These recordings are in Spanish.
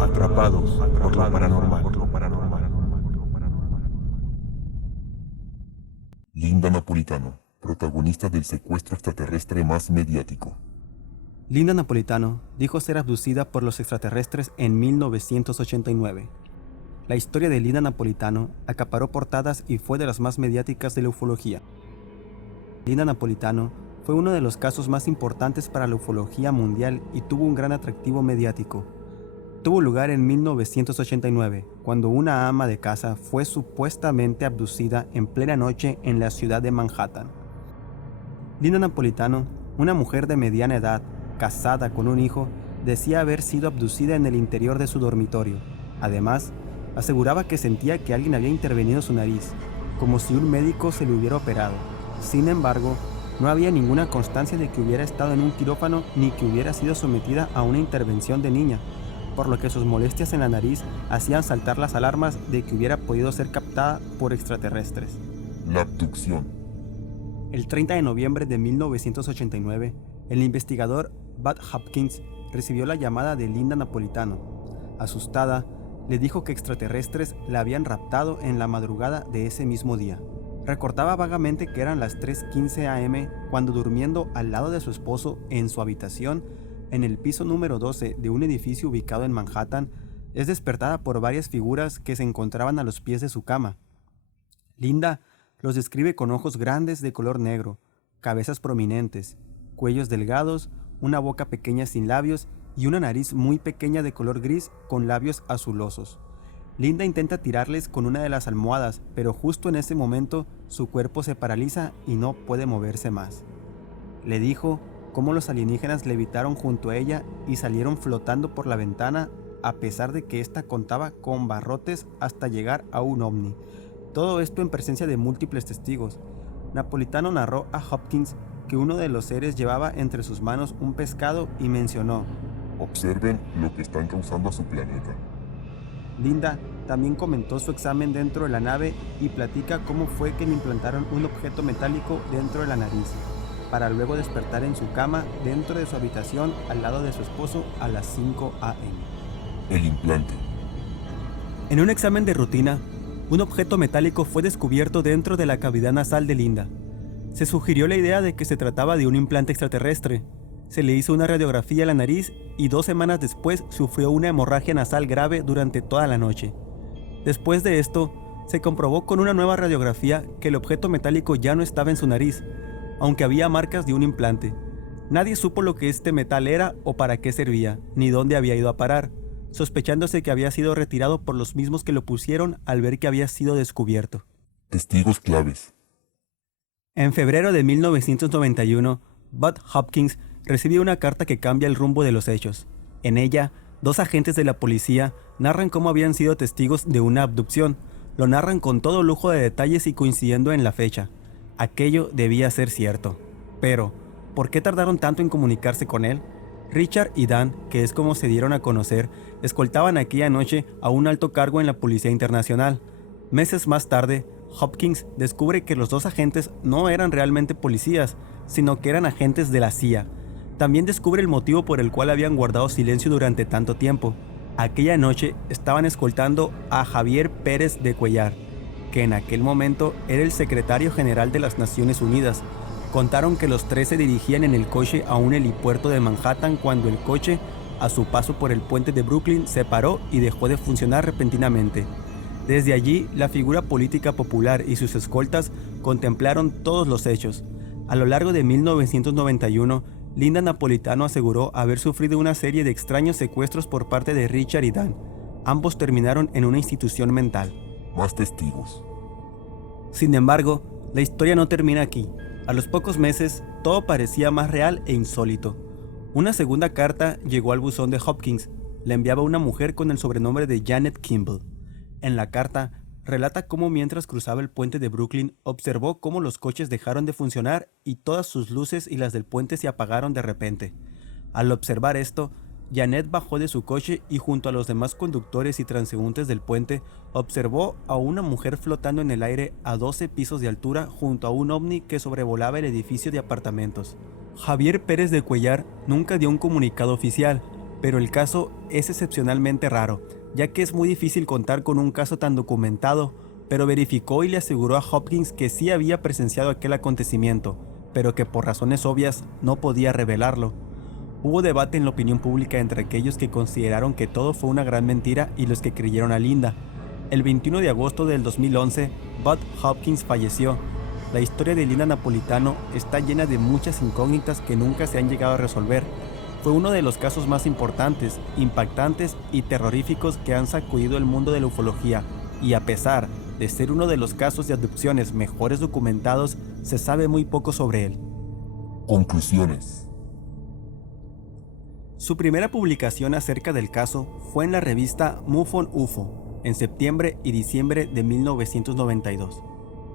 Atrapados por lo paranormal. Linda Napolitano, protagonista del secuestro extraterrestre más mediático. Linda Napolitano dijo ser abducida por los extraterrestres en 1989. La historia de Linda Napolitano acaparó portadas y fue de las más mediáticas de la ufología. Linda Napolitano fue uno de los casos más importantes para la ufología mundial y tuvo un gran atractivo mediático. Tuvo lugar en 1989, cuando una ama de casa fue supuestamente abducida en plena noche en la ciudad de Manhattan. Linda Napolitano, una mujer de mediana edad, casada con un hijo, decía haber sido abducida en el interior de su dormitorio. Además, aseguraba que sentía que alguien había intervenido su nariz, como si un médico se le hubiera operado. Sin embargo, no había ninguna constancia de que hubiera estado en un quirófano ni que hubiera sido sometida a una intervención de niña, por lo que sus molestias en la nariz hacían saltar las alarmas de que hubiera podido ser captada por extraterrestres. La abducción. El 30 de noviembre de 1989, el investigador Bud Hopkins recibió la llamada de Linda Napolitano. Asustada, le dijo que extraterrestres la habían raptado en la madrugada de ese mismo día. Recordaba vagamente que eran las 3:15 am cuando, durmiendo al lado de su esposo en su habitación, en el piso número 12 de un edificio ubicado en Manhattan, es despertada por varias figuras que se encontraban a los pies de su cama. Linda los describe con ojos grandes de color negro, cabezas prominentes, cuellos delgados, una boca pequeña sin labios y una nariz muy pequeña de color gris con labios azulosos. Linda intenta tirarles con una de las almohadas, pero justo en ese momento su cuerpo se paraliza y no puede moverse más. Le dijo cómo los alienígenas levitaron junto a ella y salieron flotando por la ventana, a pesar de que ésta contaba con barrotes hasta llegar a un ovni. Todo esto en presencia de múltiples testigos. Napolitano narró a Hopkins que uno de los seres llevaba entre sus manos un pescado y mencionó: Observen lo que están causando a su planeta. Linda también comentó su examen dentro de la nave y platica cómo fue que le implantaron un objeto metálico dentro de la nariz, para luego despertar en su cama dentro de su habitación al lado de su esposo a las 5 am. El implante. En un examen de rutina, un objeto metálico fue descubierto dentro de la cavidad nasal de Linda. Se sugirió la idea de que se trataba de un implante extraterrestre. Se le hizo una radiografía a la nariz y 2 semanas después sufrió una hemorragia nasal grave durante toda la noche. Después de esto, se comprobó con una nueva radiografía que el objeto metálico ya no estaba en su nariz, aunque había marcas de un implante. Nadie supo lo que este metal era o para qué servía, ni dónde había ido a parar, sospechándose que había sido retirado por los mismos que lo pusieron al ver que había sido descubierto. Testigos claves. En febrero de 1991, Bud Hopkins recibió una carta que cambia el rumbo de los hechos. En ella, 2 agentes de la policía narran cómo habían sido testigos de una abducción. Lo narran con todo lujo de detalles y coincidiendo en la fecha. Aquello debía ser cierto. Pero, ¿por qué tardaron tanto en comunicarse con él? Richard y Dan, que es como se dieron a conocer, escoltaban aquella noche a un alto cargo en la Policía Internacional. Meses más tarde, Hopkins descubre que los 2 agentes no eran realmente policías, sino que eran agentes de la CIA. También descubre el motivo por el cual habían guardado silencio durante tanto tiempo. Aquella noche estaban escoltando a Javier Pérez de Cuellar, que en aquel momento era el secretario general de las Naciones Unidas. Contaron que los 3 se dirigían en el coche a un helipuerto de Manhattan cuando el coche, a su paso por el puente de Brooklyn, se paró y dejó de funcionar repentinamente. Desde allí, la figura política popular y sus escoltas contemplaron todos los hechos. A lo largo de 1991, Linda Napolitano aseguró haber sufrido una serie de extraños secuestros por parte de Richard y Dan. Ambos terminaron en una institución mental. Más testigos. Sin embargo, la historia no termina aquí. A los pocos meses, todo parecía más real e insólito. Una segunda carta llegó al buzón de Hopkins. La enviaba una mujer con el sobrenombre de Janet Kimball. En la carta, relata cómo mientras cruzaba el puente de Brooklyn, observó cómo los coches dejaron de funcionar y todas sus luces y las del puente se apagaron de repente. Al observar esto, Janet bajó de su coche y junto a los demás conductores y transeúntes del puente, observó a una mujer flotando en el aire a 12 pisos de altura junto a un ovni que sobrevolaba el edificio de apartamentos. Javier Pérez de Cuellar nunca dio un comunicado oficial, pero el caso es excepcionalmente raro, ya que es muy difícil contar con un caso tan documentado, pero verificó y le aseguró a Hopkins que sí había presenciado aquel acontecimiento, pero que por razones obvias no podía revelarlo. Hubo debate en la opinión pública entre aquellos que consideraron que todo fue una gran mentira y los que creyeron a Linda. El 21 de agosto del 2011, Bud Hopkins falleció. La historia de Linda Napolitano está llena de muchas incógnitas que nunca se han llegado a resolver. Fue uno de los casos más importantes, impactantes y terroríficos que han sacudido el mundo de la ufología, y a pesar de ser uno de los casos de abducciones mejores documentados, se sabe muy poco sobre él. Conclusiones. Su primera publicación acerca del caso fue en la revista MUFON UFO, en septiembre y diciembre de 1992.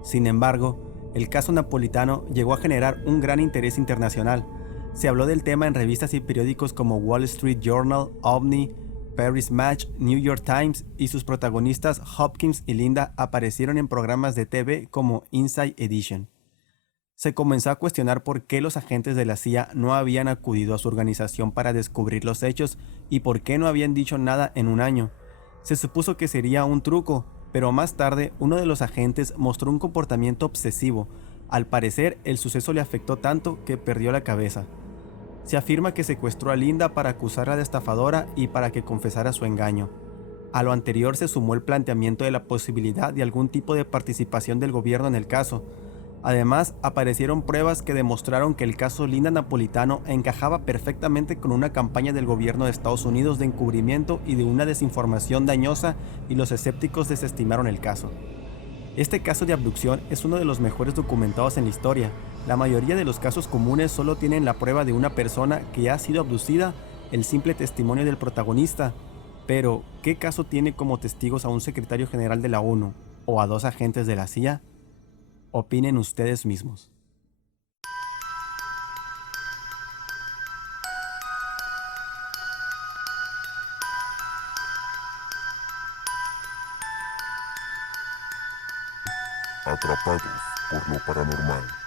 Sin embargo, el caso napolitano llegó a generar un gran interés internacional. Se habló del tema en revistas y periódicos como Wall Street Journal, OVNI, Paris Match, New York Times, y sus protagonistas Hopkins y Linda aparecieron en programas de TV como Inside Edition. Se comenzó a cuestionar por qué los agentes de la CIA no habían acudido a su organización para descubrir los hechos y por qué no habían dicho nada en un año. Se supuso que sería un truco, pero más tarde uno de los agentes mostró un comportamiento obsesivo. Al parecer, el suceso le afectó tanto que perdió la cabeza. Se afirma que secuestró a Linda para acusarla de estafadora y para que confesara su engaño. A lo anterior se sumó el planteamiento de la posibilidad de algún tipo de participación del gobierno en el caso. Además, aparecieron pruebas que demostraron que el caso Linda Napolitano encajaba perfectamente con una campaña del gobierno de Estados Unidos de encubrimiento y de una desinformación dañosa, y los escépticos desestimaron el caso. Este caso de abducción es uno de los mejores documentados en la historia. La mayoría de los casos comunes solo tienen la prueba de una persona que ha sido abducida, el simple testimonio del protagonista. Pero, ¿qué caso tiene como testigos a un secretario general de la ONU o a 2 agentes de la CIA? Opinen ustedes mismos. Atrapados por lo paranormal.